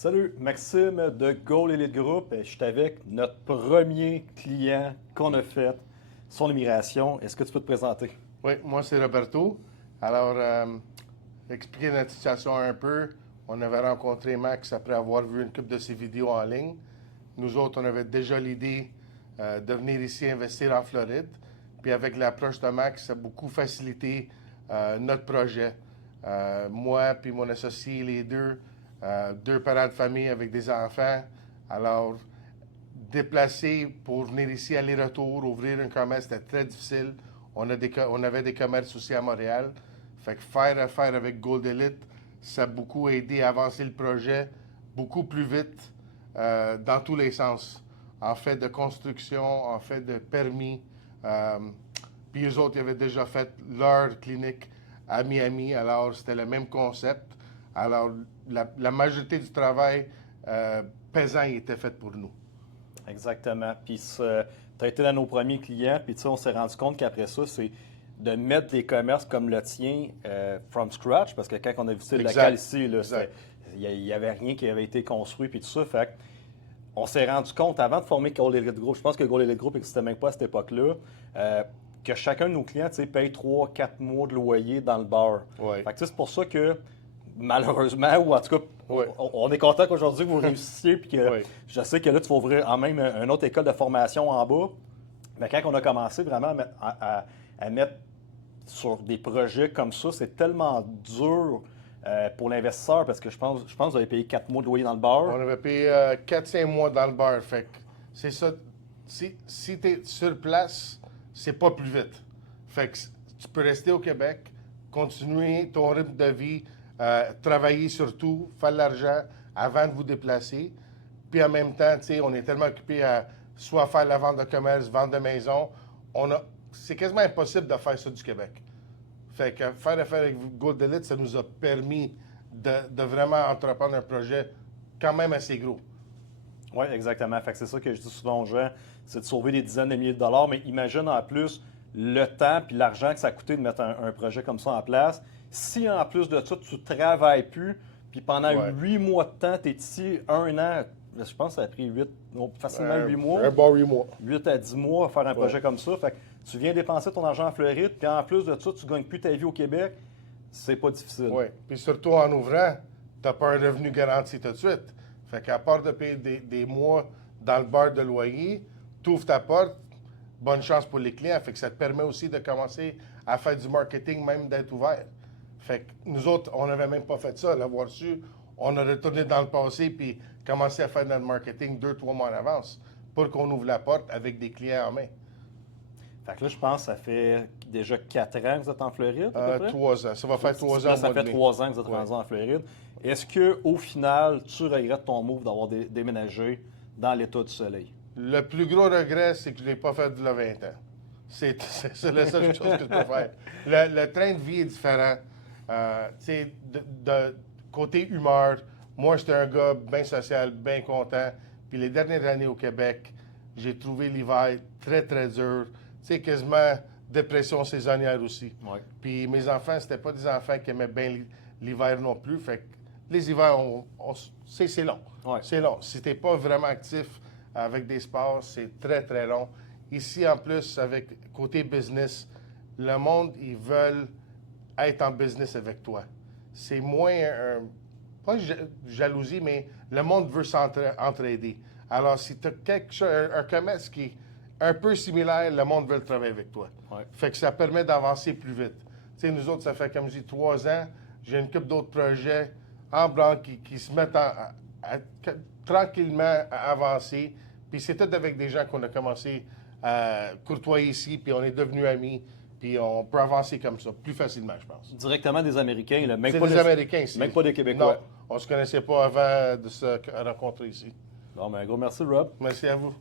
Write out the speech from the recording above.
Salut, Maxime de Goal Elite Group. Je suis avec notre premier client qu'on a fait, son immigration. Est-ce que tu peux te présenter? Oui, moi c'est Roberto. Alors, expliquer notre situation un peu. On avait rencontré Max après avoir vu une couple de ses vidéos en ligne. Nous autres, on avait déjà l'idée de venir ici investir en Floride. Puis avec l'approche de Max, ça a beaucoup facilité notre projet. Moi puis mon associé, les deux parents de famille avec des enfants. Alors, déplacer pour venir ici, aller-retour, ouvrir un commerce, c'était très difficile. On avait des commerces aussi à Montréal. Fait que faire affaire avec Gold Elite, ça a beaucoup aidé à avancer le projet beaucoup plus vite dans tous les sens. En fait de construction, en fait de permis. Puis eux autres, ils avaient déjà fait leur clinique à Miami, alors c'était le même concept. Alors, la majorité du travail pesant il était fait pour nous. Exactement. Puis tu as été dans nos premiers clients, puis on s'est rendu compte qu'après ça, c'est de mettre des commerces comme le tien from scratch, parce que quand on a visité le local ici, il n'y avait rien qui avait été construit, puis tout ça. Fait on s'est rendu compte, avant de former Goal Elite Group, je pense que Goal Elite Group n'existait même pas à cette époque-là, que chacun de nos clients paye 3-4 mois de loyer dans le bar. Ouais. Fait que c'est pour ça que, malheureusement, ou en tout cas, on est content qu'aujourd'hui vous réussissiez, puis que je sais que là, tu vas ouvrir en même une autre école de formation en bas. Mais quand on a commencé vraiment à mettre sur des projets comme ça, c'est tellement dur pour l'investisseur, parce que je pense que vous avez payé 4 mois de loyer dans le bar. On avait payé 4-5 mois dans le bar. Fait que c'est ça. Si tu es sur place, c'est pas plus vite. Fait que tu peux rester au Québec, continuer ton rythme de vie, travailler surtout, faire de l'argent avant de vous déplacer. Puis en même temps, on est tellement occupé à soit faire la vente de commerce, vente de maison. C'est quasiment impossible de faire ça du Québec. Fait que faire affaire avec Gold Elite, ça nous a permis de vraiment entreprendre un projet quand même assez gros. Oui, exactement. Fait que c'est ça que je dis souvent aux gens, c'est de sauver des dizaines de milliers de dollars, mais imagine en plus le temps et l'argent que ça a coûté de mettre un projet comme ça en place. Si en plus de ça, tu ne travailles plus, puis pendant 8 mois de temps, tu es ici 1 an, je pense que ça a pris facilement 8 mois. Un bon 8 mois. 8 à 10 mois à faire un projet comme ça. Fait que tu viens dépenser ton argent en Floride, puis en plus de ça, tu ne gagnes plus ta vie au Québec. C'est pas difficile. Oui. Puis surtout en ouvrant, tu n'as pas un revenu garanti tout de suite. Fait qu'à part de payer des mois dans le bar de loyer, tu ouvres ta porte, bonne chance pour les clients. Fait que ça te permet aussi de commencer à faire du marketing, même d'être ouvert. Fait que nous autres, on n'avait même pas fait ça. L'avoir su, on a retourné dans le passé puis commencé à faire notre marketing 2-3 mois en avance pour qu'on ouvre la porte avec des clients en main. Fait que là, je pense que ça fait déjà 4 ans que vous êtes en Floride, à peu près? 3 ans. Ça va faire 3 ans. Là, ça fait 3 ans que vous êtes rendu en Floride. Est-ce qu'au final, tu regrettes ton move d'avoir déménagé dans l'État du Soleil? Le plus gros regret, c'est que je ne l'ai pas fait de 20 ans. C'est la seule chose que je peux faire. Le train de vie est différent. Côté humeur, moi, j'étais un gars bien social, bien content. Puis les dernières années au Québec, j'ai trouvé l'hiver très, très dur. Quasiment dépression saisonnière aussi. Ouais. Puis mes enfants, c'était pas des enfants qui aimaient bien l'hiver non plus. Fait que les hivers, c'est long. Ouais. C'est long. Si t'es pas vraiment actif avec des sports, c'est très, très long. Ici, en plus, avec côté business, le monde, ils veulent être en business avec toi. C'est moins pas jalousie, mais le monde veut s'entraider. Alors, si tu as un commerce qui est un peu similaire, le monde veut travailler avec toi. Ouais. Fait que ça permet d'avancer plus vite. Nous autres, ça fait, comme je dis, 3 ans. J'ai une couple d'autres projets en branle qui se mettent tranquillement à avancer. Puis c'est tout avec des gens qu'on a commencé à courtoyer ici, puis on est devenus amis. Puis on peut avancer comme ça, plus facilement, je pense. Directement des Américains, là. C'est des Américains ici. Même pas des Québécois. Non, on ne se connaissait pas avant de se rencontrer ici. Bon, ben, un gros merci, Rob. Merci à vous.